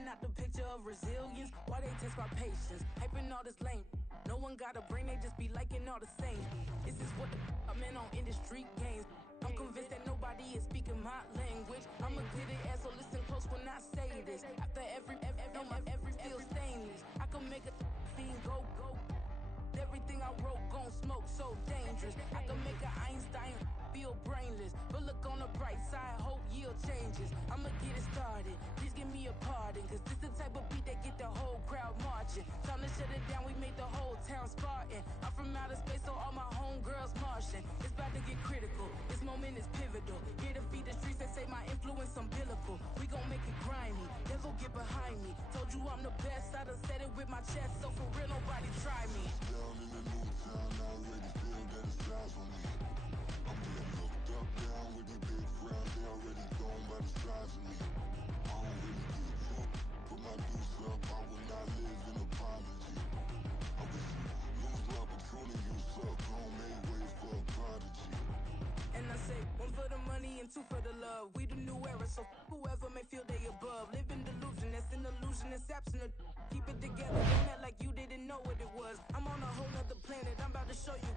not the picture of resilience. Why they test our patience? Hyping all this lame. No one got a brain, they just be liking all the same. This is what the I'm in on industry games. I'm convinced that nobody is speaking my language. I'ma get it as so listen close when I say this. After every feel stainless. I can make a fiend go. Everything I wrote gon' smoke, so dangerous. I can make an Einstein feel brainless. But look on the bright side, hope yield changes. I'ma get it started, please give me a pardon. Cause this the type of beat that get the whole crowd marching. Time to shut it down, we made the whole town Spartan. I'm from outer space, so all my homegirls Martian. It's about to get critical, this moment is pivotal. Here to feed the streets that say my influence umbilical. We gon' make it grimy, never get behind me. Told you I'm the best, I done said it with my chest. So for real, nobody try me. Down in the new town, I already feel that it's eyes on me. I'm getting looked up, down with the big crowd. They already gone by the size of me. I don't really give a fuck. Put my deuce up, I will not live in apology. I wish you lose love, but truly you suck. Don't make way for a prodigy. And I say, one for the money and two for the love. We the new era, so whoever may feel they above. Live in delusion, that's an illusion, it's absent of. Keep it together, don't act like you didn't know what it was. I'm on a whole nother planet, I'm about to show you.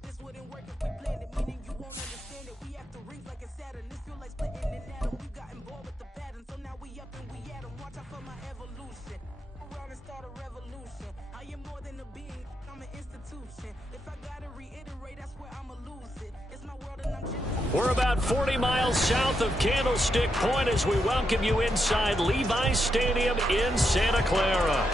This wouldn't work if we planned it, meaning you won't understand it. We have to rings like a Saturn, this feel like splitting an atom. We got involved with the pattern, so now we up and we at 'em. Watch out for my evolution. Around and start a revolution. I am more than a being, I'm an institution. If I gotta reiterate, that's where I'ma lose it. It's my world and I'm just... We're about 40 miles south of Candlestick Point as we welcome you inside Levi's Stadium in Santa Clara.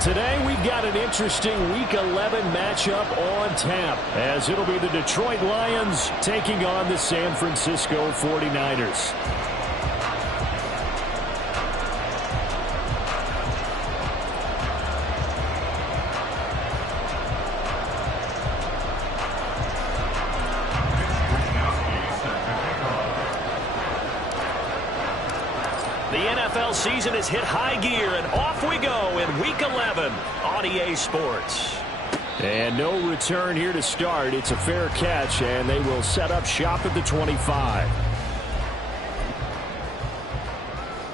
Today we've got an interesting Week 11 matchup on tap as it'll be the Detroit Lions taking on the San Francisco 49ers. The NFL season has hit high gear, and off we go in Week 11 on EA Sports. And no return here to start. It's a fair catch, and they will set up shop at the 25.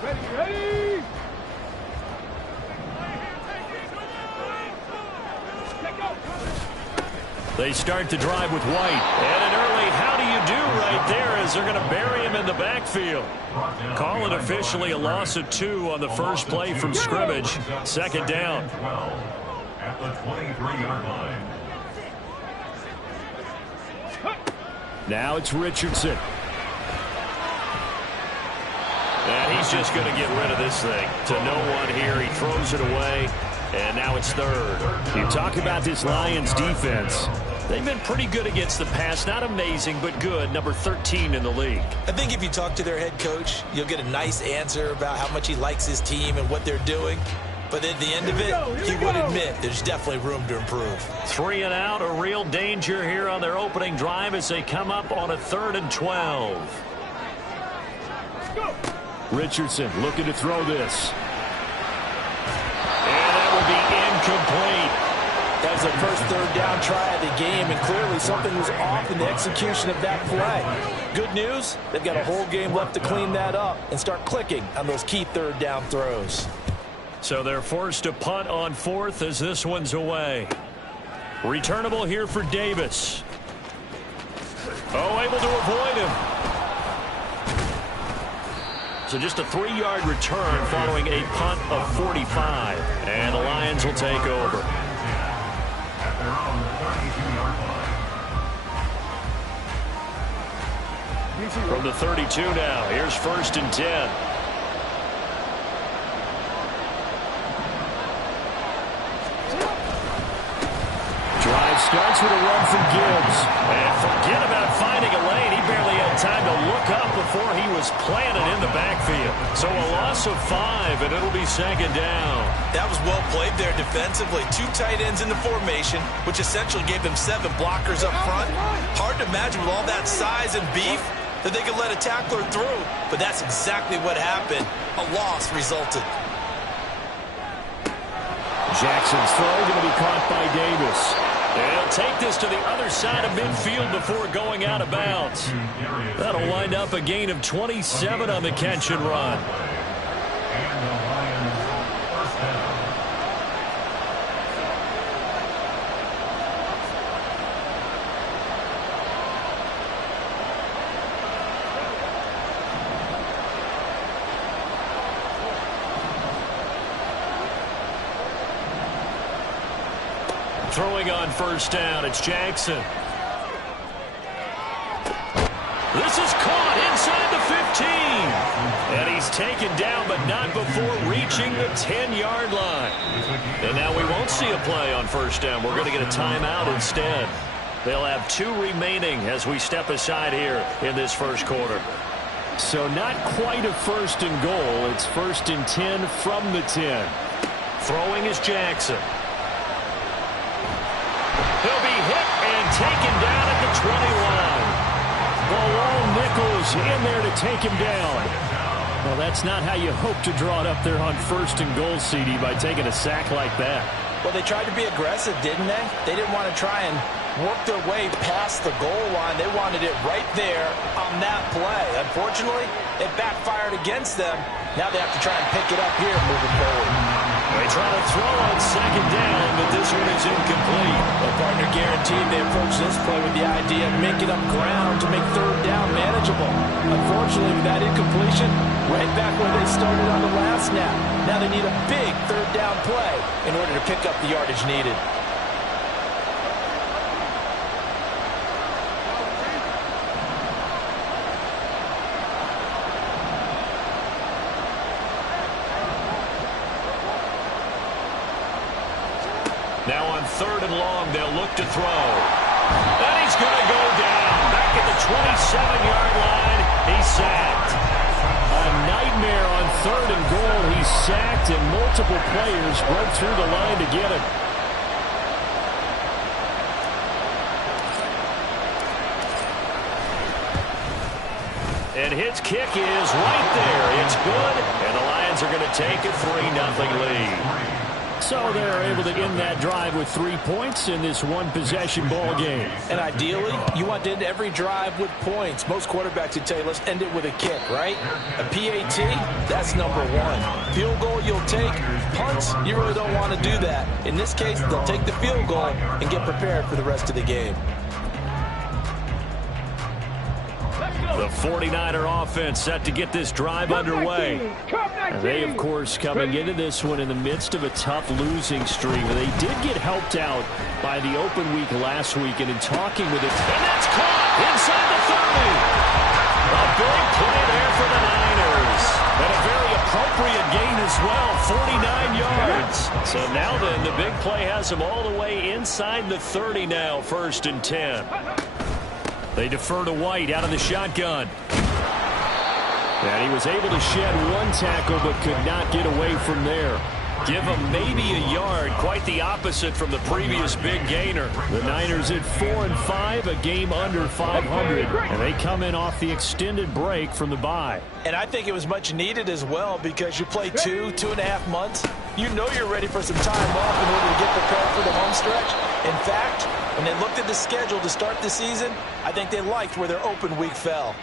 Ready! They start the drive with White. And an early how do you do right there as they're going to bury him in the backfield. Call it officially a loss of 2 on the first play from scrimmage. Second down. At the 23-yard line. Now it's Richardson. And he's just going to get rid of this thing. To no one here. He throws it away. And now it's third. You talk about this Lions defense. They've been pretty good against the pass. Not amazing, but good. Number 13 in the league. I think if you talk to their head coach, you'll get a nice answer about how much he likes his team and what they're doing. But at the end of it, he would admit there's definitely room to improve. 3 and out, a real danger here on their opening drive as they come up on a 3rd and 12. Richardson looking to throw this. And that will be incomplete. That was the first 3rd down try of the game, and clearly something was off in the execution of that play. Good news, they've got a whole game left to clean that up and start clicking on those key 3rd down throws. So they're forced to punt on 4th as this one's away. Returnable here for Davis. Oh, able to avoid him. So just a 3-yard return following a punt of 45. And the Lions will take over. From the 32 now, here's 1st and 10. Drive starts with a run from Gibbs. And forget about finding a lane. He barely had time to look up before he was planted in the backfield. So a loss of 5, and it'll be 2nd down. That was well played there defensively. 2 tight ends in the formation, which essentially gave them 7 blockers up front. Hard to imagine with all that size and beef that they could let a tackler through. But that's exactly what happened. A loss resulted. Jackson's throw going to be caught by Davis. And he'll take this to the other side of midfield before going out of bounds. That'll wind up a gain of 27 on the catch and run. And the Lions Throwing on first down, it's Jackson. This is caught inside the 15. And he's taken down, but not before reaching the 10-yard line. And now we won't see a play on first down. We're going to get a timeout instead. They'll have 2 remaining as we step aside here in this first quarter. So not quite a first and goal. It's first and 10 from the 10. Throwing is Jackson. He'll be hit and taken down at the 20 line. The lone nickel's in there to take him down. Well, that's not how you hope to draw it up there on first and goal, CD, by taking a sack like that. Well, they tried to be aggressive, didn't they? They didn't want to try and work their way past the goal line. They wanted it right there on that play. Unfortunately, it backfired against them. Now they have to try and pick it up here moving forward. They try to throw on second down, but this one is incomplete. The partner guaranteed they approached this play with the idea of making up ground to make third down manageable. Unfortunately, with that incompletion, right back where they started on the last snap. Now they need a big third down play in order to pick up the yardage needed. Now on third and long, they'll look to throw. And he's going to go down. Back at the 27-yard line, he's sacked. A nightmare on third and goal. He's sacked, and multiple players broke through the line to get him. And his kick is right there. It's good, and the Lions are going to take a 3-0 lead. So they're able to end that drive with 3 points in this one-possession ball game. And ideally, you want to end every drive with points. Most quarterbacks would tell you, let's end it with a kick, right? A PAT, that's number 1. Field goal you'll take. Punts, you really don't want to do that. In this case, they'll take the field goal and get prepared for the rest of the game. The 49er offense set to get this drive underway. They, of course, coming into this one in the midst of a tough losing streak. They did get helped out by the open week last week, and in talking with it, and that's caught inside the 30. A big play there for the Niners. And a very appropriate gain as well, 49 yards. So now then, the big play has them all the way inside the 30 now, first and 10. They defer to White out of the shotgun. And he was able to shed one tackle but could not get away from there. Give him maybe a yard, quite the opposite from the previous big gainer. The Niners at 4-5, a game under 500, and they come in off the extended break from the bye. And I think it was much needed as well because you play 2.5 months. You know you're ready for some time off in order to get prepared for the home stretch. In fact, when they looked at the schedule to start the season, I think they liked where their open week fell.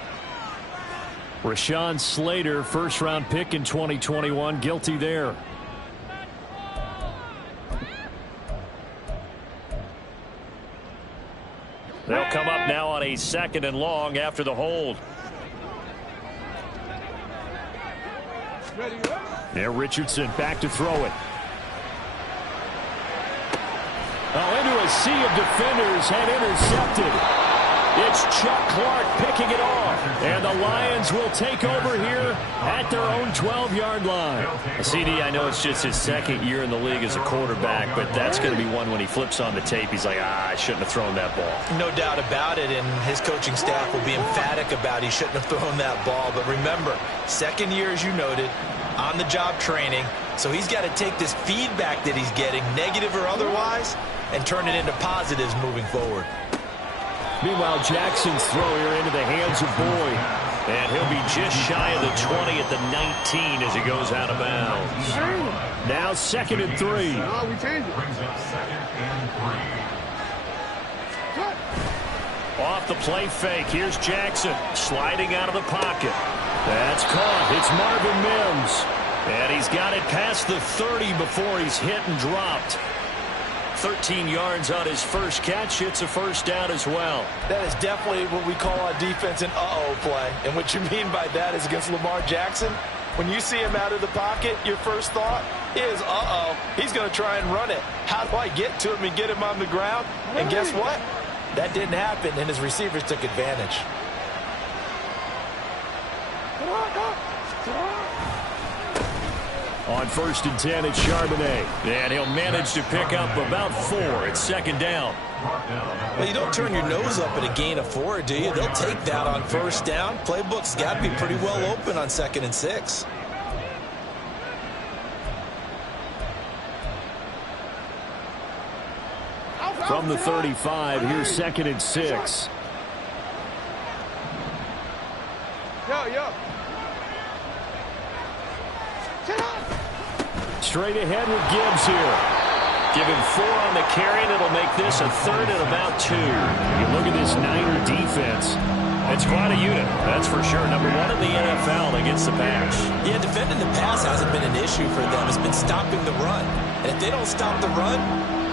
Rashawn Slater, first-round pick in 2021, guilty there. They'll come up now on a second and long after the hold. There, Richardson back to throw it. Oh, into a sea of defenders and intercepted. It's Chuck Clark picking it off. And the Lions will take over here at their own 12-yard line. CD, I know it's just his second year in the league as a quarterback, but that's going to be one when he flips on the tape. He's like, I shouldn't have thrown that ball. No doubt about it, and his coaching staff will be emphatic about he shouldn't have thrown that ball. But remember, second year, as you noted, on-the-job training. So he's got to take this feedback that he's getting, negative or otherwise, and turn it into positives moving forward. Meanwhile, Jackson's throw here into the hands of Boyd. And he'll be just shy of the 20 at the 19 as he goes out of bounds. Now 2nd and 3. No, we changed it. Brings up 2nd and 3. Off the play fake, here's Jackson sliding out of the pocket. That's caught. It's Marvin Mims. And he's got it past the 30 before he's hit and dropped. 13 yards on his first catch. It's a first down as well. That is definitely what we call on defense an uh-oh play. And what you mean by that is against Lamar Jackson, When you see him out of the pocket, your first thought is, uh-oh, he's going to try and run it. How do I get to him and get him on the ground? And guess what? That didn't happen, and his receivers took advantage. On 1st and 10, it's Charbonnet. And he'll manage to pick up about 4. It's 2nd down. Well, you don't turn your nose up at a gain of 4, do you? They'll take that on 1st down. Playbook's got to be pretty well open on 2nd and 6. From the 35, here's 2nd and 6. Straight ahead with Gibbs here. Give him 4 on the carry, and it'll make this a 3rd and about 2. You look at this Niner defense. It's quite a unit, that's for sure. Number 1 in the NFL against the pass. Yeah, defending the pass hasn't been an issue for them. It's been stopping the run. And if they don't stop the run,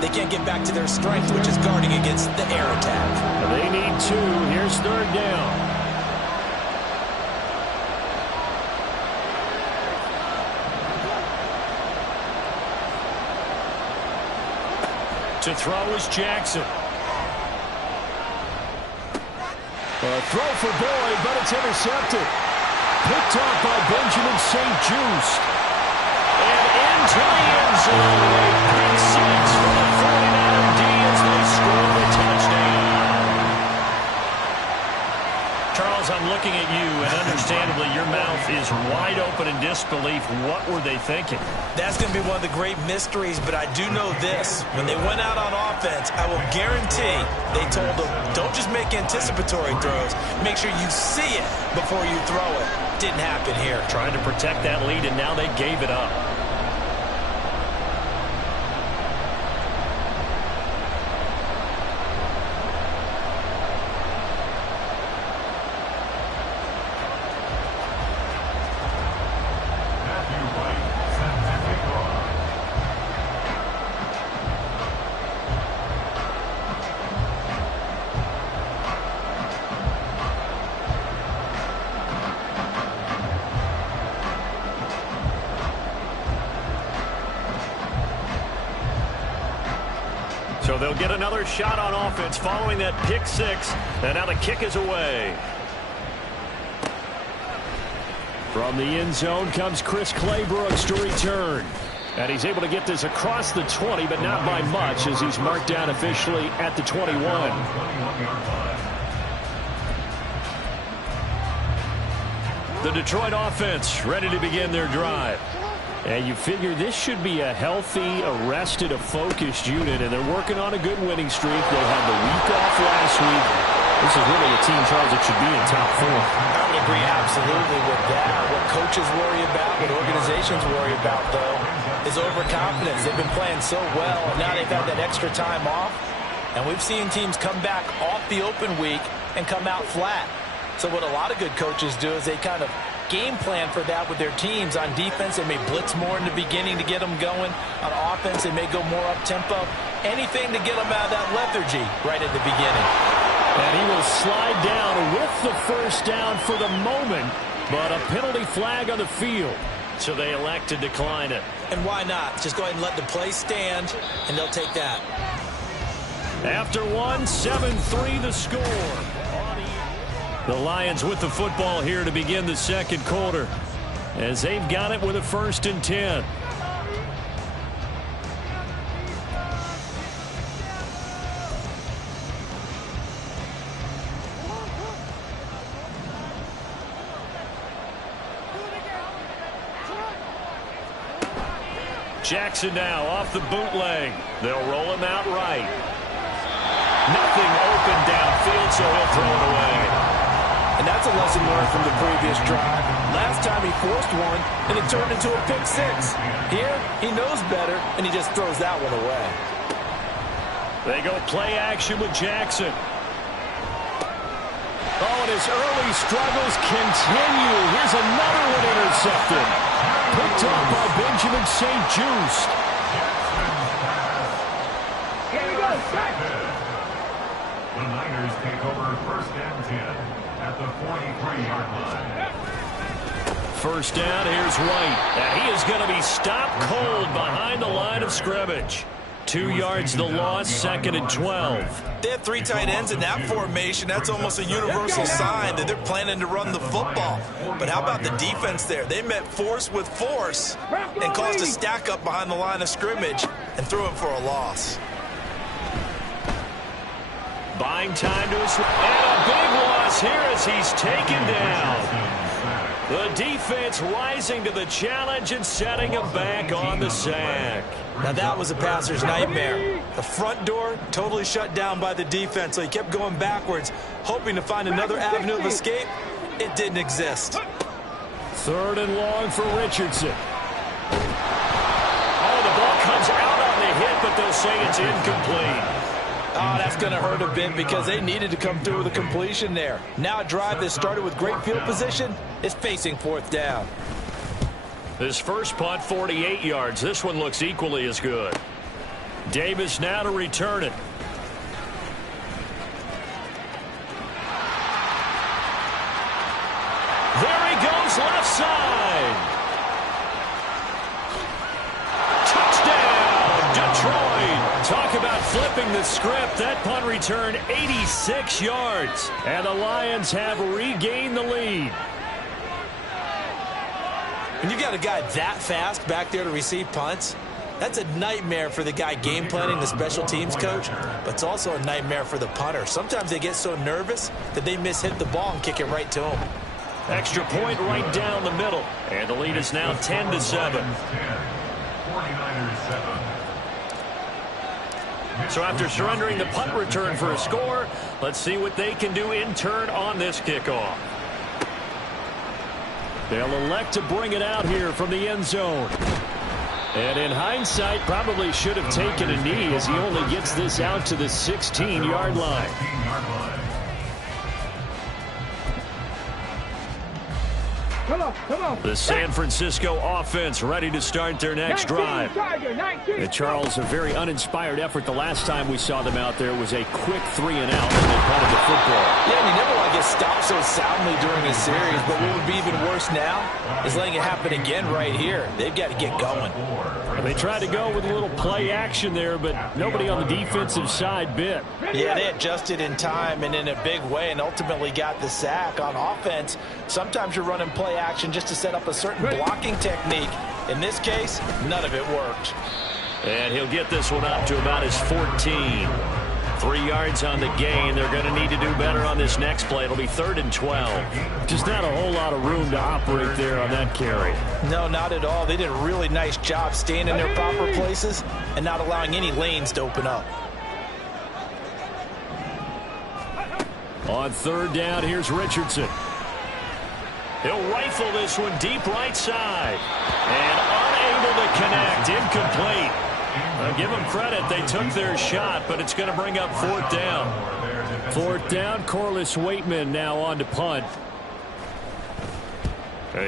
they can't get back to their strength, which is guarding against the air attack. They need 2. Here's 3rd down. To throw is Jackson. A throw for Boyd, but it's intercepted. Picked off by Benjamin St. Just. And into the end zone. Pick 6 for the 49er D as they score the touchdown. Charles, I'm looking at you, and understandably your mouth is wide open in disbelief. What were they thinking? That's going to be one of the great mysteries, but I do know this. When they went out on offense, I will guarantee they told them, don't just make anticipatory throws. Make sure you see it before you throw it. Didn't happen here. Trying to protect that lead, and now they gave it up. So they'll get another shot on offense following that pick 6. And now the kick is away. From the end zone comes Chris Claybrooks to return. And he's able to get this across the 20, but not by much as he's marked down officially at the 21. The Detroit offense ready to begin their drive. And you figure this should be a healthy, arrested, a focused unit, and they're working on a good winning streak. They had the week off last week. This is really a team, Charles, that should be in top 4. I would agree absolutely with that. What coaches worry about, what organizations worry about, though, is overconfidence. They've been playing so well, and now they've had that extra time off. And we've seen teams come back off the open week and come out flat. So what a lot of good coaches do is they kind of game plan for that with their teams. On defense, they may blitz more in the beginning to get them going. On offense, they may go more up-tempo. Anything to get them out of that lethargy right at the beginning. And he will slide down with the 1st down for the moment, but a penalty flag on the field. So they elect to decline it. And why not? Just go ahead and let the play stand, and they'll take that. After 1, 7-3 the score. The Lions with the football here to begin the 2nd quarter, as they've got it with a 1st and 10. Jackson now off the bootleg. They'll roll him out right. Nothing open downfield, so he'll throw it away. And that's a lesson learned from the previous drive. Last time he forced one, and it turned into a pick 6. Here, he knows better, and he just throws that one away. They go play action with Jackson. Oh, and his early struggles continue. Here's another one intercepted. Picked up by Benjamin St. Just. Here we go. The Niners take over 1st and 10 at the 43-yard line. first down. Here's White. And he is going to be stopped cold behind the line of scrimmage. 2 yards the loss, 2nd and 12. They have 3 tight ends in that formation. That's almost a universal sign that they're planning to run the football. But how about the defense there? They met force with force and caused a stack up behind the line of scrimmage and threw him for a loss. Buying time to his and a big loss here as he's taken down. The defense rising to the challenge and setting him back on the sack. Now that was a passer's nightmare. The front door totally shut down by the defense, so he kept going backwards, hoping to find another avenue of escape. It didn't exist. 3rd and long for Richardson. Oh, the ball comes out on the hit, but they'll say it's incomplete. Oh, that's going to hurt a bit because they needed to come through with a completion there. Now a drive that started with great field position is facing 4th down. This first punt, 48 yards. This one looks equally as good. Davis now to return it. There he goes, left side. Touchdown, Detroit. Talk about flipping the script. That punt return, 86 yards. And the Lions have regained the lead. When you got a guy that fast back there to receive punts, that's a nightmare for the guy game planning, the special teams coach, but it's also a nightmare for the punter. Sometimes they get so nervous that they mishit the ball and kick it right to him. Extra point right down the middle. And the lead is now 10-7. 49ers 7. So after surrendering the punt return for a score, let's see what they can do in turn on this kickoff. They'll elect to bring it out here from the end zone. And in hindsight, probably should have taken a knee as he only gets this out to the 16-yard line. Come on. The San Francisco offense ready to start their next drive. And Charles, a very uninspired effort the last time we saw them out there was a quick 3 and out when they punted the football. Yeah, and you never want to get stopped so soundly during a series, but what would be even worse now is letting it happen again right here. They've got to get going. And they tried to go with a little play action there, but nobody on the defensive side bit. Yeah, they adjusted in time and in a big way and ultimately got the sack. On offense, sometimes you're running play action just to set up a certain blocking technique. In this case, none of it worked. And he'll get this one up to about his 14. 3 yards on the gain. They're going to need to do better on this next play. It'll be 3rd and 12. Just not a whole lot of room to operate there on that carry. No, not at all. They did a really nice job staying in their proper places and not allowing any lanes to open up. On 3rd down, here's Richardson. He'll rifle this one deep right side. And unable to connect. Incomplete. I'll give them credit. They took their shot, but it's going to bring up 4th down. 4th down, Corliss Waitman now on to punt.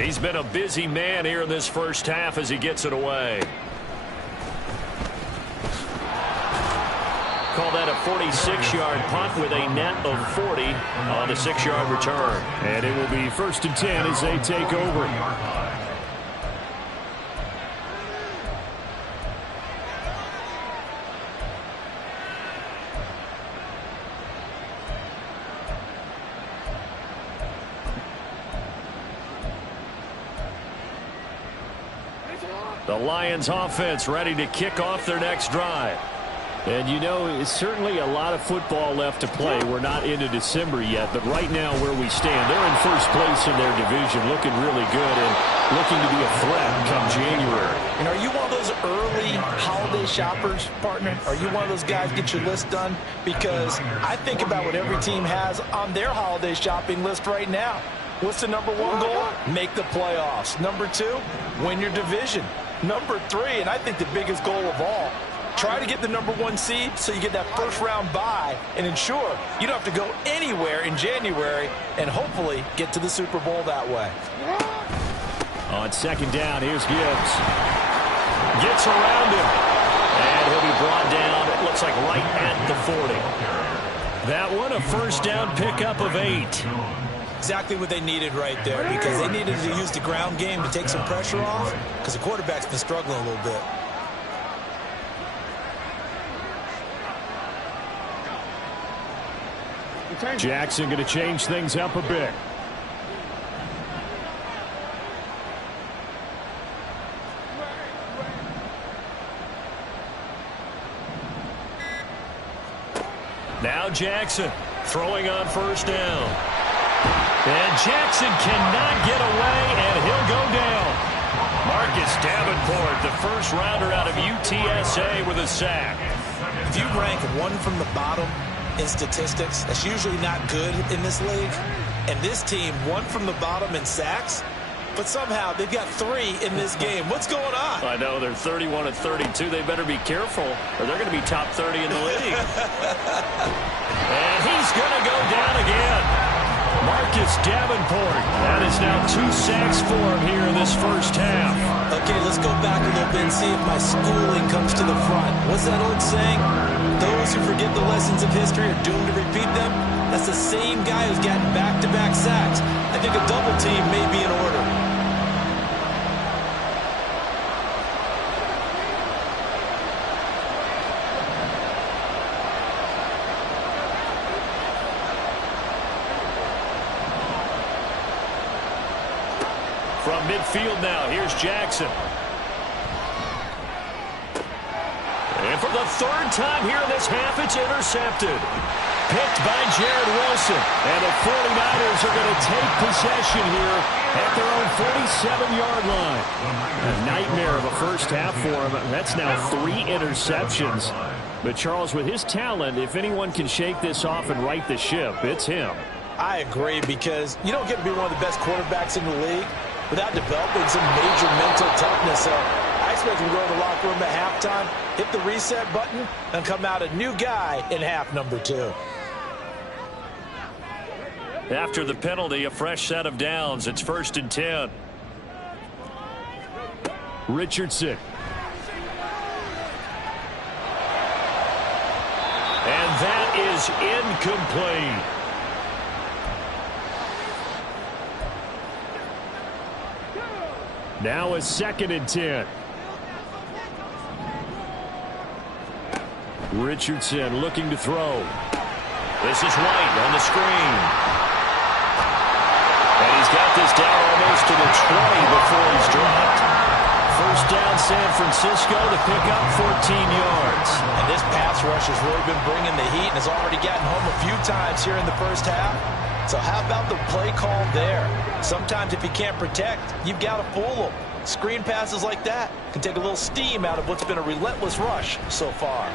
He's been a busy man here in this first half as he gets it away. Call that a 46-yard punt with a net of 40 on the 6-yard return. And it will be 1st and 10 as they take over. The Lions offense ready to kick off their next drive. And you know, it's certainly a lot of football left to play. We're not into December yet, but right now where we stand, they're in first place in their division, looking really good and looking to be a threat come January. And are you one of those early holiday shoppers, partner? Are you one of those guys get your list done? Because I think about what every team has on their holiday shopping list right now. What's the number 1 goal? Make the playoffs. Number 2, win your division. Number 3, and I think the biggest goal of all, try to get the number 1 seed so you get that first-round bye and ensure you don't have to go anywhere in January and hopefully get to the Super Bowl that way. On 2nd down, here's Gibbs. Gets around him. And he'll be brought down, it looks like right at the 40. That one, a 1st down pickup of 8. Exactly what they needed right there, because they needed to use the ground game to take some pressure off, because the quarterback's been struggling a little bit. Jackson going to change things up a bit. Now Jackson throwing on first down. And Jackson cannot get away, and he'll go down. Marcus Davenport, the first rounder out of UTSA, with a sack. If you rank one from the bottom in statistics, that's usually not good in this league. And this team, one from the bottom in sacks, but somehow they've got 3 in this game. What's going on? I know, they're 31-32. They better be careful, or they're going to be top 30 in the league. And he's going to go down again. Marcus Davenport. That is now 2 sacks for him here in this first half. Okay, let's go back a little bit and see if my schooling comes to the front. What's that old saying? Those who forget the lessons of history are doomed to repeat them. That's the same guy who's gotten back-to-back sacks. I think a double team may be in order. From midfield now, here's Jackson. And for the 3rd time here in this half, it's intercepted. Picked by Jared Wilson. And the 49ers are going to take possession here at their own 47-yard line. A nightmare of a first half for him. That's now 3 interceptions. But Charles, with his talent, if anyone can shake this off and right the ship, it's him. I agree, because you don't get to be one of the best quarterbacks in the league without developing some major mental toughness. So I expect him to go to the locker room at halftime, hit the reset button, and come out a new guy in half number 2. After the penalty, a fresh set of downs. It's 1st and 10. Richardson. And that is incomplete. Now a 2nd and 10. Richardson looking to throw. This is White on the screen. And he's got this down almost to the 20 before he's dropped. First down, San Francisco to pick up 14 yards. And this pass rush has really been bringing the heat and has already gotten home a few times here in the first half. So how about the play call there? Sometimes if you can't protect, you've got to fool them. Screen passes like that can take a little steam out of what's been a relentless rush so far.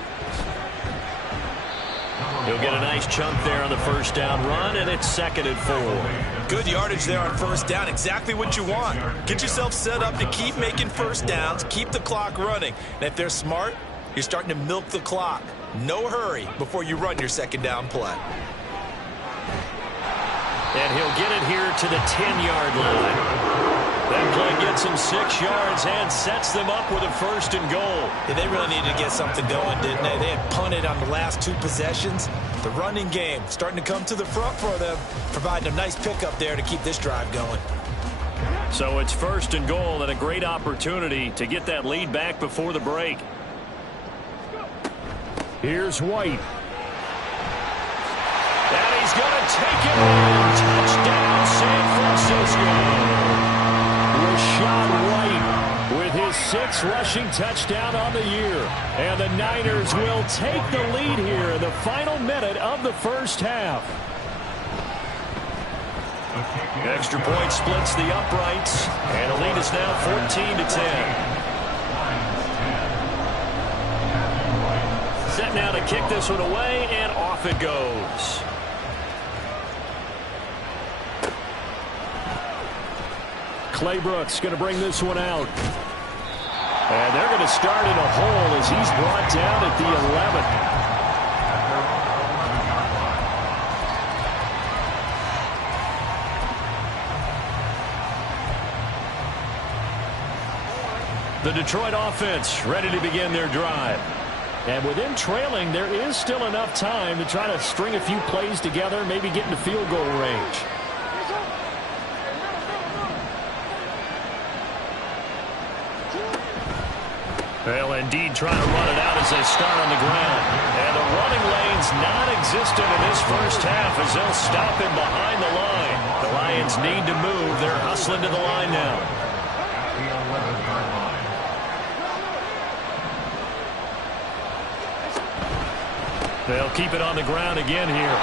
He'll get a nice chunk there on the first down run, and it's 2nd and 4. Good yardage there on first down. Exactly what you want. Get yourself set up to keep making first downs, keep the clock running. And if they're smart, you're starting to milk the clock. No hurry before you run your 2nd down play. And he'll get it here to the 10-yard line. That play gets him 6 yards and sets them up with a 1st and goal. Yeah, they really needed to get something going, didn't they? They had punted on the last 2 possessions. The running game starting to come to the front for them, providing a nice pickup there to keep this drive going. So it's 1st and goal and a great opportunity to get that lead back before the break. Here's White. And he's going to take it home. Touchdown, San Francisco. Rashad White with his 6th rushing touchdown on the year. And the Niners will take the lead here in the final minute of the first half. Extra point splits the uprights. And the lead is now 14-10. Set now to kick this one away, and off it goes. Clay Brooks going to bring this one out. And they're going to start in a hole as he's brought down at the 11. The Detroit offense ready to begin their drive. And with them trailing, there is still enough time to try to string a few plays together, maybe get into field goal range. They'll indeed try to run it out as they start on the ground. And the running lane's non-existent in this first half as they'll stop him behind the line. The Lions need to move. They're hustling to the line now. The 11-yard line. They'll keep it on the ground again here.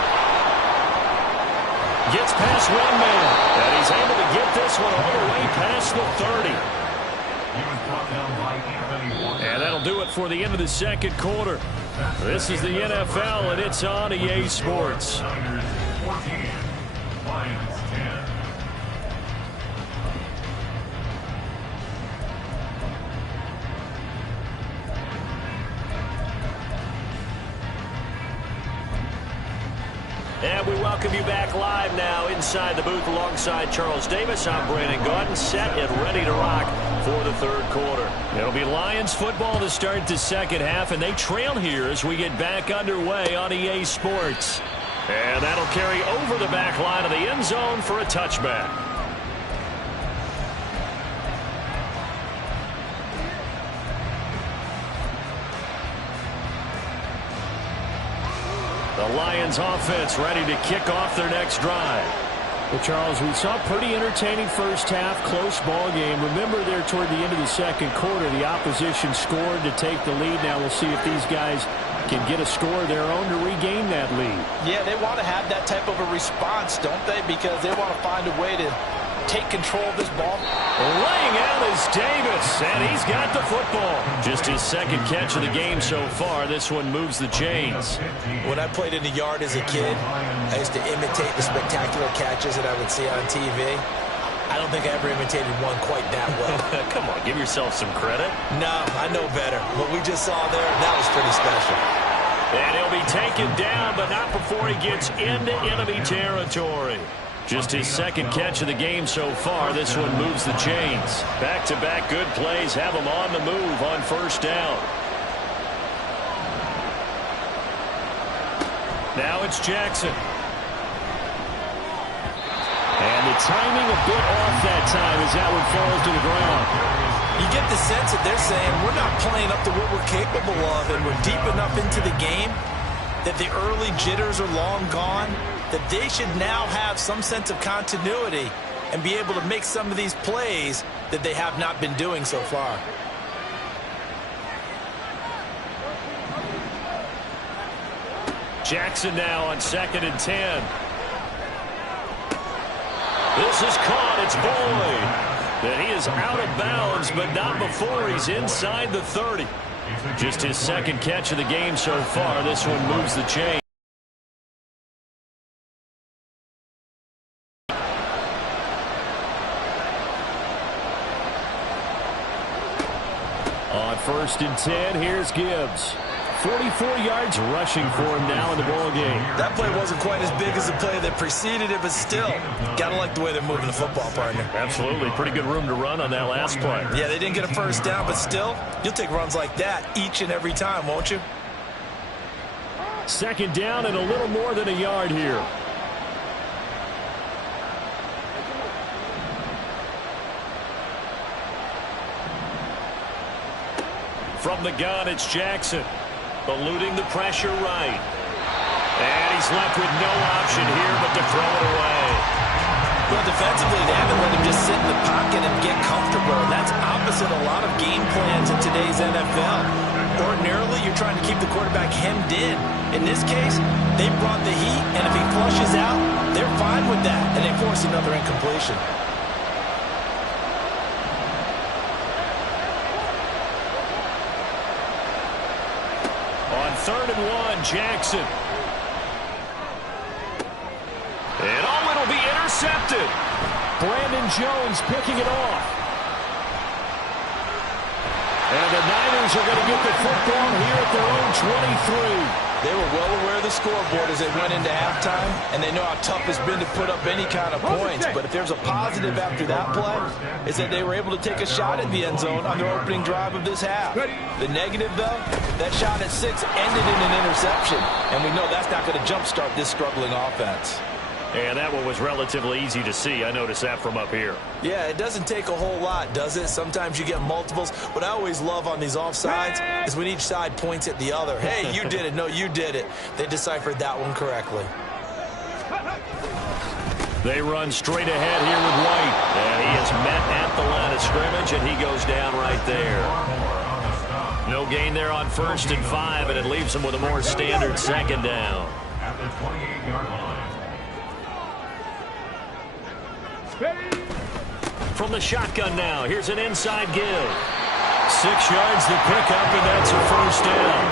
Gets past one man. And he's able to get this one all the way past the 30. And that'll do it for the end of the second quarter. This is the NFL, and it's on EA Sports. Niners 14, Lions 10. And we welcome you back live now inside the booth alongside Charles Davis. I'm Brandon Gaudin, set and ready to rock for the third quarter. It'll be Lions football to start the second half, and they trail here as we get back underway on EA Sports. And that'll carry over the back line of the end zone for a touchback. The Lions offense ready to kick off their next drive. Well, Charles, we saw a pretty entertaining first half, close ball game. Remember there toward the end of the second quarter, the opposition scored to take the lead. Now we'll see if these guys can get a score of their own to regain that lead. Yeah, they want to have that type of a response, don't they? Because they want to find a way to take control of this ball. Laying out is Davis, and he's got the football. Just his second catch of the game so far. This one moves the chains. When I played in the yard as a kid, I used to imitate the spectacular catches that I would see on TV. I don't think I ever imitated one quite that well. Come on, give yourself some credit. No, I know better. What we just saw there, that was pretty special. And he'll be taken down, but not before he gets into enemy territory. Just his second catch of the game so far. This one moves the chains. Back-to-back good plays have him on the move on first down. Now it's Jackson. And the timing a bit off that time as that one falls to the ground. You get the sense that they're saying we're not playing up to what we're capable of, and we're deep enough into the game that the early jitters are long gone, that they should now have some sense of continuity and be able to make some of these plays that they have not been doing so far. Jackson now on 2nd and 10. This is caught. It's Boyd. And he is out of bounds, but not before he's inside the 30. Just his second catch of the game so far. This one moves the chain. On 1st and 10, here's Gibbs. 44 yards rushing for him now in the ball game. That play wasn't quite as big as the play that preceded it, but still, gotta like the way they're moving the football, partner. Absolutely. Pretty good room to run on that last play. Yeah, they didn't get a first down, but still, you'll take runs like that each and every time, won't you? Second down and a little more than a yard here. From the gun, it's Jackson. Eluding the pressure right. And he's left with no option here but to throw it away. Well, defensively, they haven't let him just sit in the pocket and get comfortable. That's opposite a lot of game plans in today's NFL. Ordinarily, you're trying to keep the quarterback hemmed in. In this case, they brought the heat, and if he flushes out, they're fine with that, and they force another incompletion. On 3rd and 1, Jackson. And it'll be intercepted. Brandon Jones picking it off. And the Niners are going to get the football here at their own 23. They were well aware of the scoreboard as they went into halftime, and they know how tough it's been to put up any kind of points. But if there's a positive after that play, it's that they were able to take a shot at the end zone on their opening drive of this half. The negative, though, that shot at 6 ended in an interception, and we know that's not going to jumpstart this struggling offense. And that one was relatively easy to see. I noticed that from up here. Yeah, it doesn't take a whole lot, does it? Sometimes you get multiples. What I always love on these offsides is when each side points at the other. Hey, you did it. No, you did it. They deciphered that one correctly. They run straight ahead here with White. And he is met at the line of scrimmage, and he goes down right there. No gain there on 1st and 5, and it leaves him with a more standard second down. At the 28-yard line. From the shotgun now, here's an inside give. 6 yards to pick up, and that's a first down.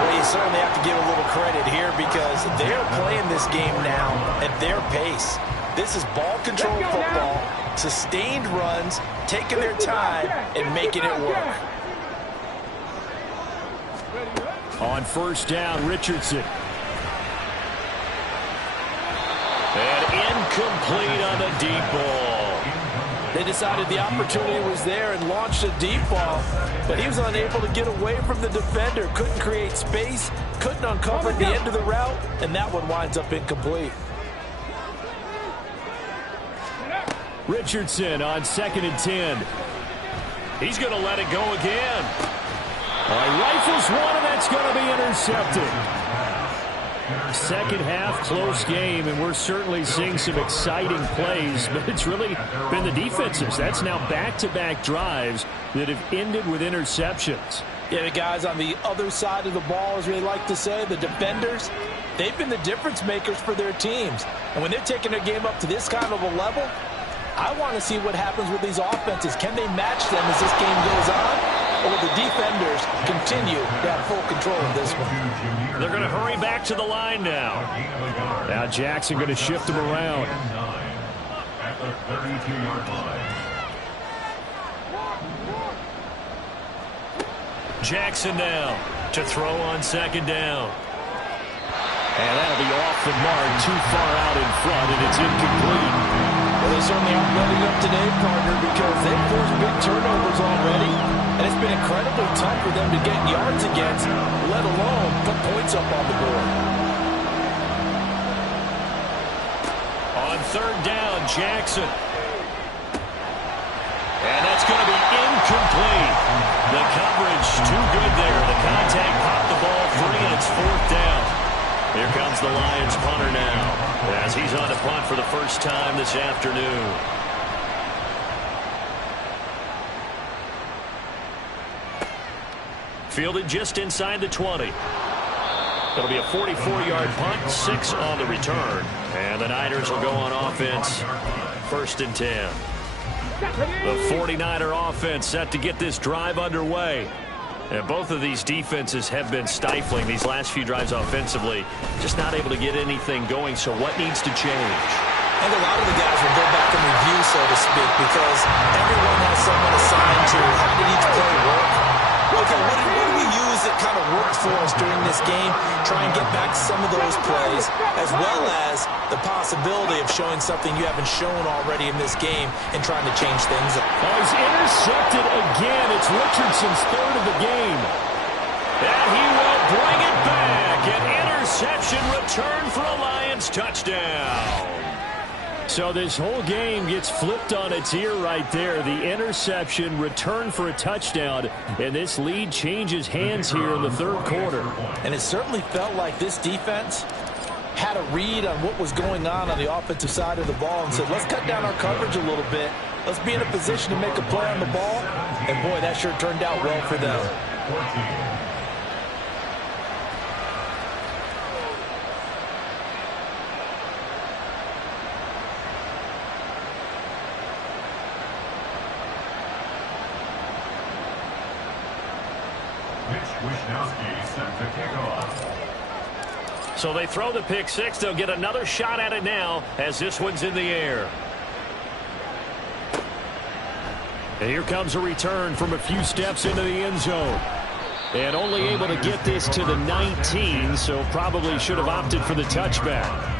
Well, you certainly have to give a little credit here because they're playing this game now at their pace. This is ball control football, sustained runs, taking their time, and making it work. On 1st down, Richardson. And incomplete on the deep ball. They decided the opportunity was there and launched a deep ball, but he was unable to get away from the defender, couldn't create space, couldn't uncover the end of the route, and that one winds up incomplete. Richardson on 2nd and 10. He's going to let it go again. Rifles one, and that's going to be intercepted. Second half, close game, and we're certainly seeing some exciting plays, but it's really been the defenses. That's now back-to-back drives that have ended with interceptions. Yeah, the guys on the other side of the ball, as we like to say, the defenders, they've been the difference makers for their teams. And when they're taking their game up to this kind of a level, I want to see what happens with these offenses. Can they match them as this game goes on? Or will the defenders continue to have full control of this one? They're going to hurry back to the line now. Now Jackson going to shift them around. At the 32-yard line. Jackson now to throw on 2nd down. And that'll be off the mark, too far out in front, and it's incomplete. Well, they certainly aren't letting up today, partner, because they've forced big turnovers already, and it's been incredibly tough for them to get yards against, let alone put points up on the board. On 3rd down, Jackson. And that's going to be incomplete. The coverage too good there. The contact popped the ball free, and it's 4th down. Here comes the Lions punter now as he's on to punt for the first time this afternoon. Fielded just inside the 20. It'll be a 44-yard punt, 6 on the return. And the Niners will go on offense, 1st and 10. The 49er offense set to get this drive underway. And both of these defenses have been stifling these last few drives offensively. Just not able to get anything going, so what needs to change? I think a lot of the guys will go back and review, so to speak, because everyone has someone assigned to how did each play work. Okay, what did we use that kind of worked for us during this game? Try and get back to some of those plays, as well as the possibility of showing something you haven't shown already in this game and trying to change things up. Oh, he's intercepted again. It's Richardson's 3rd of the game. And he will bring it back. An interception return for a Lions touchdown. So this whole game gets flipped on its ear right there. The interception, return for a touchdown, and this lead changes hands here in the 3rd quarter. And it certainly felt like this defense had a read on what was going on the offensive side of the ball and said, let's cut down our coverage a little bit. Let's be in a position to make a play on the ball. And, boy, that sure turned out well for them. So they throw the pick 6. They'll get another shot at it now as this one's in the air. And here comes a return from a few steps into the end zone. And only able to get this to the 19, so probably should have opted for the touchback.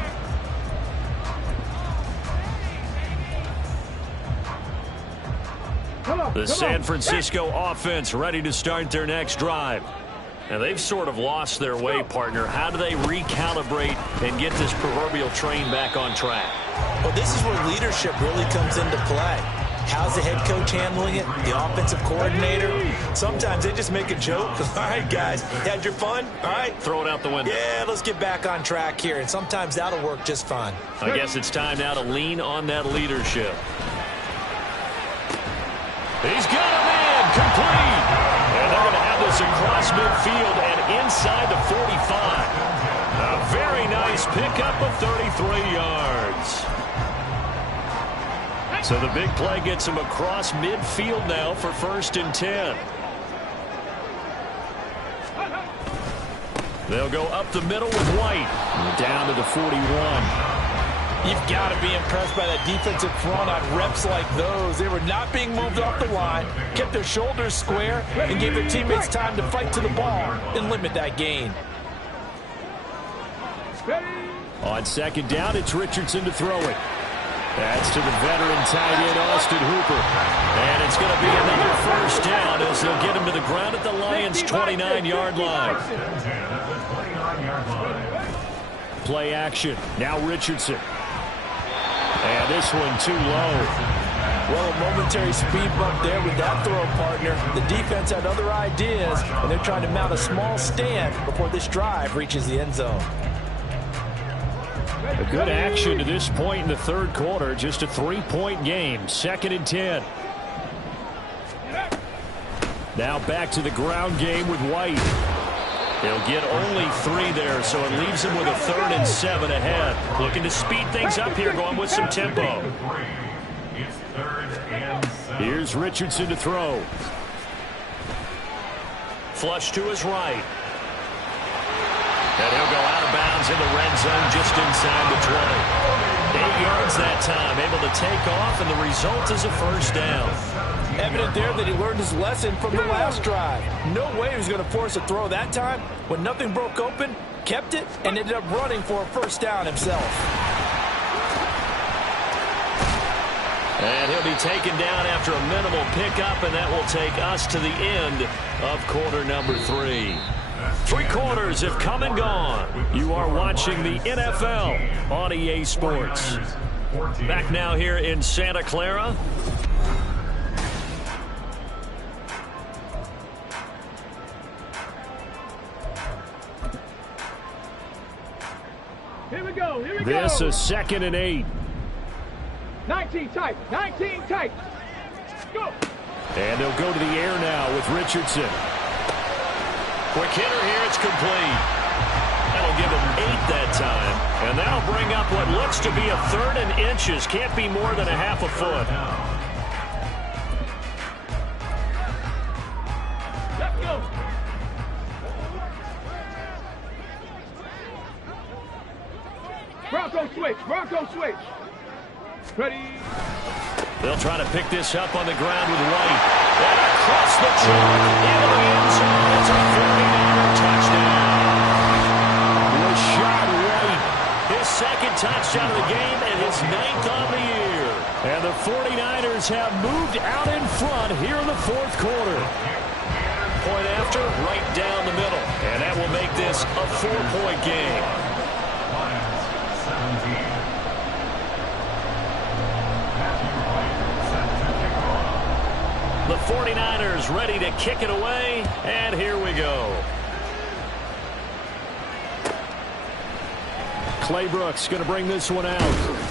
The San Francisco offense ready to start their next drive. And they've sort of lost their way, partner. How do they recalibrate and get this proverbial train back on track? Well, this is where leadership really comes into play. How's the head coach handling it? The offensive coordinator? Sometimes they just make a joke. All right, guys, had your fun? All right. Throw it out the window. Yeah, let's get back on track here. And sometimes that'll work just fine. I guess it's time now to lean on that leadership. He's got him in, complete. And they're going to have this across midfield and inside the 45. A very nice pickup of 33 yards. So the big play gets him across midfield now for 1st and 10. They'll go up the middle with White. Down to the 41. You've got to be impressed by that defensive front on reps like those. They were not being moved off the line, kept their shoulders square, and gave their teammates time to fight to the ball and limit that gain. On 2nd down, it's Richardson to throw it. That's to the veteran tight end, Austin Hooper. And it's going to be another 1st down as they'll get him to the ground at the Lions' 29-yard line. Play action. Now Richardson. And this one too low. Well, a momentary speed bump there with that throw, partner. The defense had other ideas, and they're trying to mount a small stand before this drive reaches the end zone. A good action to this point in the 3rd quarter. Just a 3-point game. 2nd and 10. Now back to the ground game with White. He'll get only 3 there, so it leaves him with a 3rd and 7 ahead. Looking to speed things up here, going with some tempo. Here's Richardson to throw. Flush to his right. And he'll go out of bounds in the red zone just inside the 20. 8 yards that time, able to take off, and the result is a 1st down. Evident there that he learned his lesson from the last drive. No way he was going to force a throw that time. When nothing broke open, kept it, and ended up running for a 1st down himself. And he'll be taken down after a minimal pickup, and that will take us to the end of quarter number 3. 3 quarters have come and gone. You are watching the NFL on EA Sports. Back now here in Santa Clara. Here we go. Here we go. This is 2nd and 8. 19 tight. 19 tight. Go. And they'll go to the air now with Richardson. Quick hitter here, it's complete. That'll give him 8 that time. And that'll bring up what looks to be a 3rd and inches. Can't be more than a half a foot. Let's go. Bronco switch. Bronco switch. Ready. They'll try to pick this up on the ground with White. And across the chalk into the end zone. It's a 49er touchdown. Rashad White, his 2nd touchdown of the game and his 9th on the year. And the 49ers have moved out in front here in the 4th quarter. Point after, right down the middle. And that will make this a 4-point game. The 49ers ready to kick it away, and here we go. Claybrooks going to bring this one out.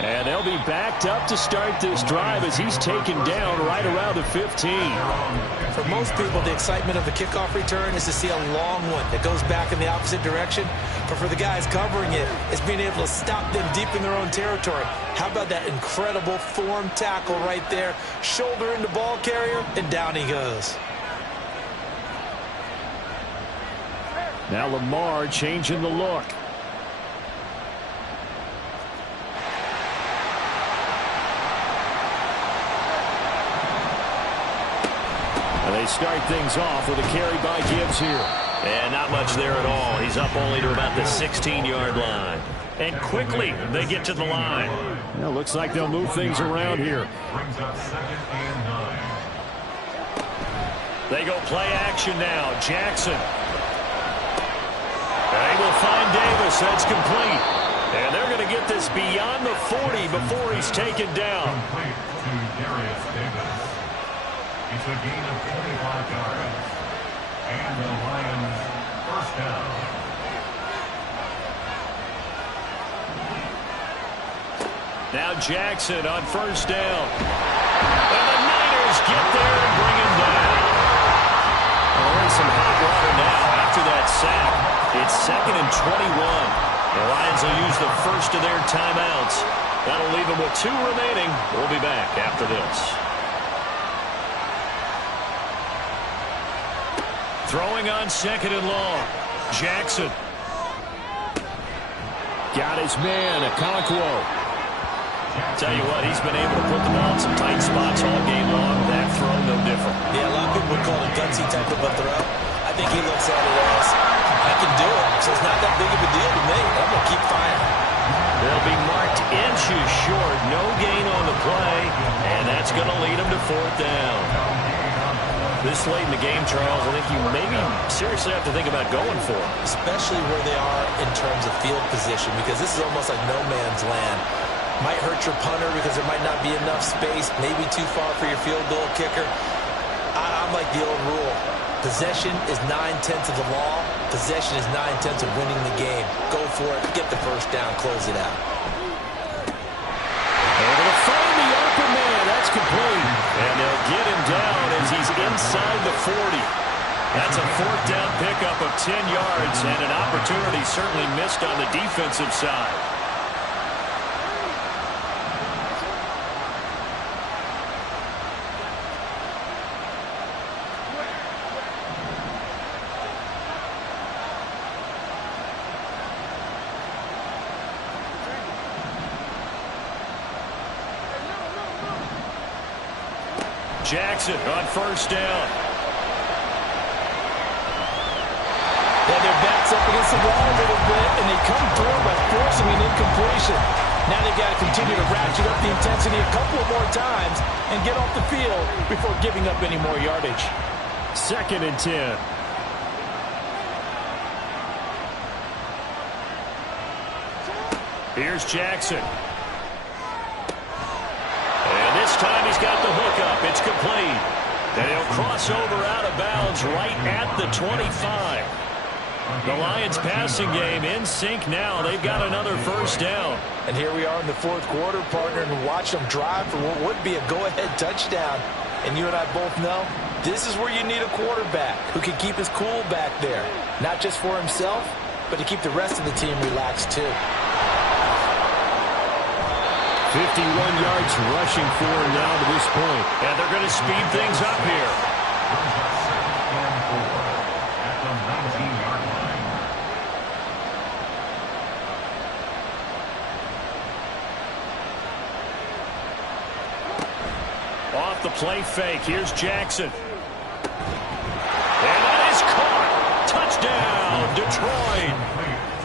And they'll be backed up to start this drive as he's taken down right around the 15. For most people, the excitement of the kickoff return is to see a long one that goes back in the opposite direction. But for the guys covering it, it's being able to stop them deep in their own territory. How about that incredible form tackle right there? Shoulder into ball carrier, and down he goes. Now Lamar changing the look. They start things off with a carry by Gibbs here. And not much there at all. He's up only to about the 16-yard line. And quickly they get to the line. Well, looks like they'll move things around here. They go play action now. Jackson. They will find Davis. That's complete. And they're going to get this beyond the 40 before he's taken down. Complete to Darius Davis. It's a gain of 25 yards. And the Lions first down. Now Jackson on first down. And the Niners get there and bring him down. Well, they're in some hot water now after that sack. It's 2nd and 21. The Lions will use the first of their timeouts. That'll leave them with 2 remaining. We'll be back after this. Throwing on 2nd and long. Jackson. Got his man, Okonkwo. Tell you what, he's been able to put the ball in some tight spots all game long. That throw, no different. Yeah, a lot of people would call it a gutsy type of a throw. I think he looks at it as, I can do it, so it's not that big of a deal to me. I'm going to keep firing. They'll be marked inches short. No gain on the play, and that's going to lead them to 4th down. This late in the game, Charles, I think you maybe seriously have to think about going for it. Especially where they are in terms of field position, because this is almost like no man's land. Might hurt your punter because there might not be enough space, maybe too far for your field goal kicker. I'm like the old rule. Possession is 9/10 of the law. Possession is 9/10 of winning the game. Go for it. Get the first down. Close it out. Able to find the open man. That's complete. And they'll get him down as he's inside the 40. That's a 4th down pickup of 10 yards and an opportunity certainly missed on the defensive side. Jackson on first down. Yeah, their back's up against the wall a little bit, and they come through by forcing an incompletion. Now they've got to continue to ratchet up the intensity a couple of more times and get off the field before giving up any more yardage. 2nd and 10. Here's Jackson. And this time he's got the hookup. It's complete. And he'll cross over out of bounds right at the 25. The Lions passing game in sync now. They've got another first down. And here we are in the 4th quarter, partner, and watch them drive for what would be a go-ahead touchdown. And you and I both know this is where you need a quarterback who can keep his cool back there. Not just for himself, but to keep the rest of the team relaxed too. 51 yards rushing for him now to this point. And they're going to speed things up here. At the 19-yard line. Off the play fake. Here's Jackson. And that is caught. Touchdown, Detroit.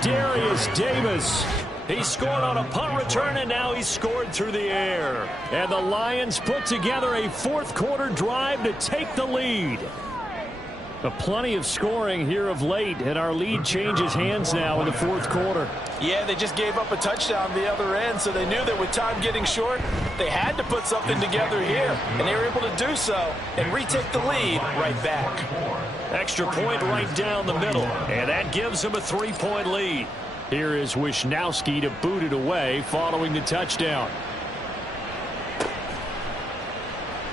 Darius Davis. He scored on a punt return, and now he's scored through the air. And the Lions put together a 4th quarter drive to take the lead. Plenty of scoring here of late, and our lead changes hands now in the 4th quarter. Yeah, they just gave up a touchdown the other end, so they knew that with time getting short, they had to put something together here, and they were able to do so and retake the lead right back. Extra point right down the middle, and that gives them a 3-point lead. Here is Wisnowski to boot it away following the touchdown.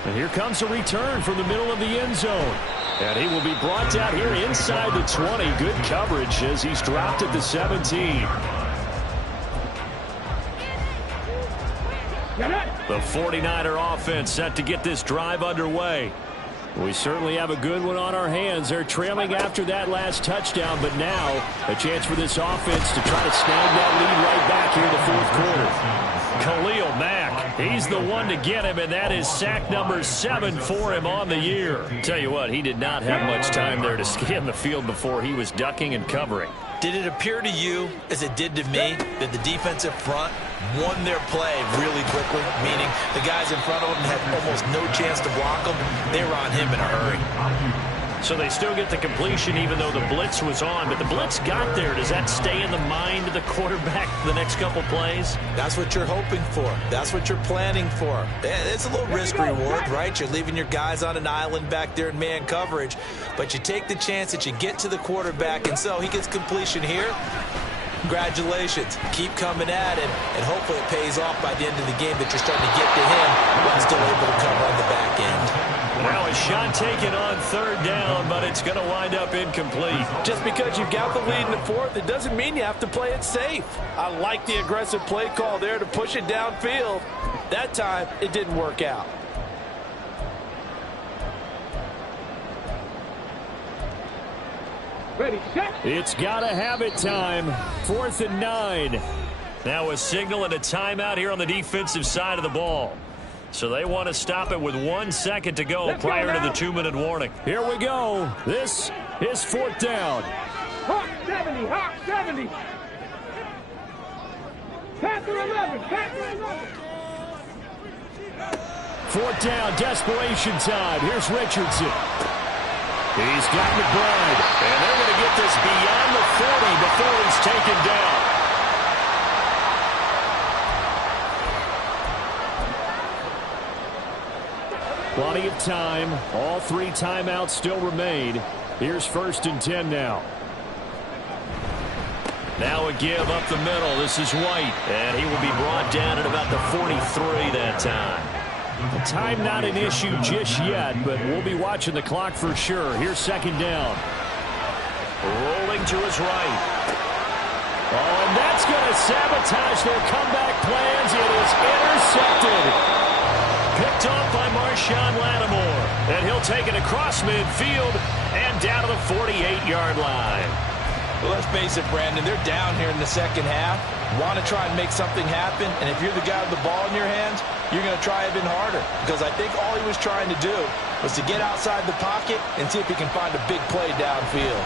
And here comes a return from the middle of the end zone. And he will be brought down here inside the 20. Good coverage as he's dropped at the 17. The 49er offense set to get this drive underway. We certainly have a good one on our hands. They're trailing after that last touchdown, but now a chance for this offense to try to snag that lead right back here in the 4th quarter. Khalil Mack He's the one to get him, and that is sack number 7 for him on the year. Tell you what, he did not have much time there to scan the field before he was ducking and covering. Did it appear to you, as it did to me, that the defensive front won their play really quickly, meaning the guys in front of them had almost no chance to block them? They were on him in a hurry. So they still get the completion even though the blitz was on. But the blitz got there. Does that stay in the mind of the quarterback the next couple plays? That's what you're hoping for. That's what you're planning for. It's a little risk reward, right? You're leaving your guys on an island back there in man coverage. But you take the chance that you get to the quarterback, and so he gets completion here. Congratulations. Keep coming at it, and hopefully it pays off by the end of the game that you're starting to get to him while still able to cover on the back end. Now a shot taken on 3rd down, but it's going to wind up incomplete. Just because you've got the lead in the 4th, it doesn't mean you have to play it safe. I like the aggressive play call there to push it downfield. That time, it didn't work out. Ready, set. It's got to have it time. 4th and 9. Now a signal and a timeout here on the defensive side of the ball. So they want to stop it with 1 second to go prior to the 2-minute warning. Here we go. This is 4th down. Hawk 70, Hawk 70. Panther 11, Panther 11. 4th down, desperation time. Here's Richardson. He's got McBride. And they're going to get this beyond the 40 before he's taken down. Plenty of time. All 3 timeouts still remain. Here's 1st and 10 now. Now a give up the middle. This is White. And he will be brought down at about the 43 that time. Time not an issue just yet, but we'll be watching the clock for sure. Here's 2nd down. Rolling to his right. Oh, and that's going to sabotage their comeback plans. It is intercepted. Picked off by Marshawn Lattimore. And he'll take it across midfield and down to the 48-yard line. Well, let's face it, Brandon. They're down here in the 2nd half. Want to try and make something happen. And if you're the guy with the ball in your hands, you're going to try even harder. Because I think all he was trying to do was to get outside the pocket and see if he can find a big play downfield.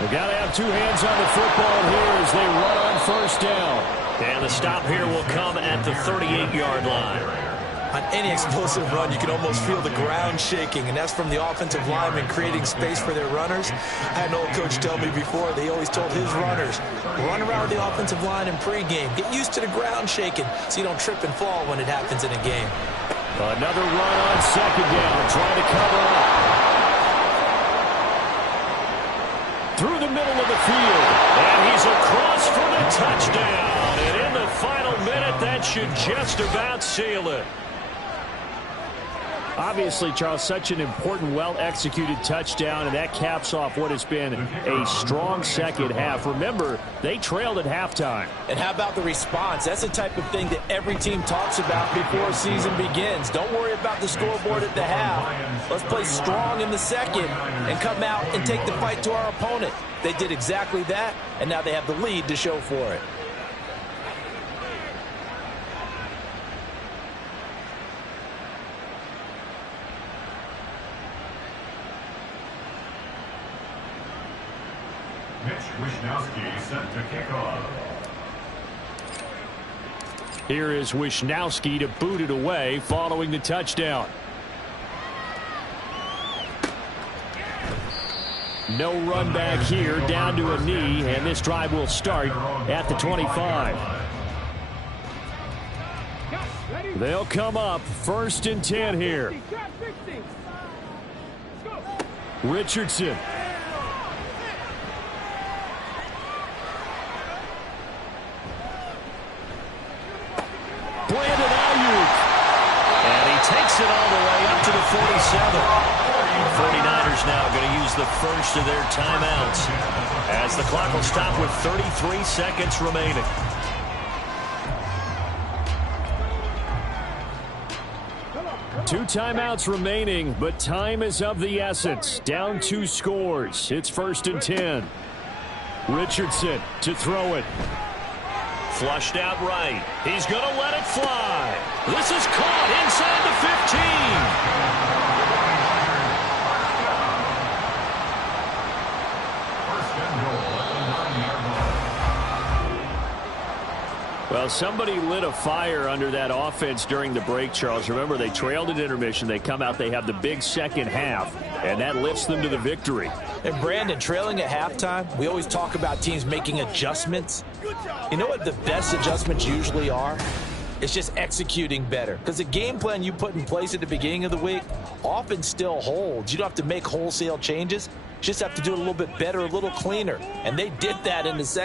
We've got to have 2 hands on the football here as they run on 1st down. And the stop here will come at the 38-yard line. On any explosive run, you can almost feel the ground shaking, and that's from the offensive linemen creating space for their runners. I had an old coach tell me before, they always told his runners, run around the offensive line in pregame. Get used to the ground shaking so you don't trip and fall when it happens in a game. Another run on 2nd down, trying to cover up. Through the middle of the field, and he's across for the touchdown. And in the final minute, that should just about seal it. Obviously, Charles, such an important, well-executed touchdown, and that caps off what has been a strong 2nd half. Remember, they trailed at halftime. And how about the response? That's the type of thing that every team talks about before a season begins. Don't worry about the scoreboard at the half. Let's play strong in the 2nd and come out and take the fight to our opponent. They did exactly that, and now they have the lead to show for it. Wishnowski set to kick off. Here is Wishnowski to boot it away following the touchdown. No run back here, down to a knee, and this drive will start at the 25. They'll come up 1st and 10 here. Richardson. Brandon Ayuk. And he takes it all the way up to the 47. The 49ers now going to use the first of their timeouts as the clock will stop with 33 seconds remaining. Two timeouts remaining, but time is of the essence. Down 2 scores. It's 1st and 10. Richardson to throw it. Flushed out right. He's going to let it fly. This is caught inside the 15. Well, somebody lit a fire under that offense during the break, Charles. Remember, they trailed at intermission. They come out, they have the big second half, and that lifts them to the victory. And, Brandon, trailing at halftime, we always talk about teams making adjustments. You know what the best adjustments usually are? It's just executing better. Because the game plan you put in place at the beginning of the week often still holds. You don't have to make wholesale changes. You just have to do it a little bit better, a little cleaner. And they did that in the second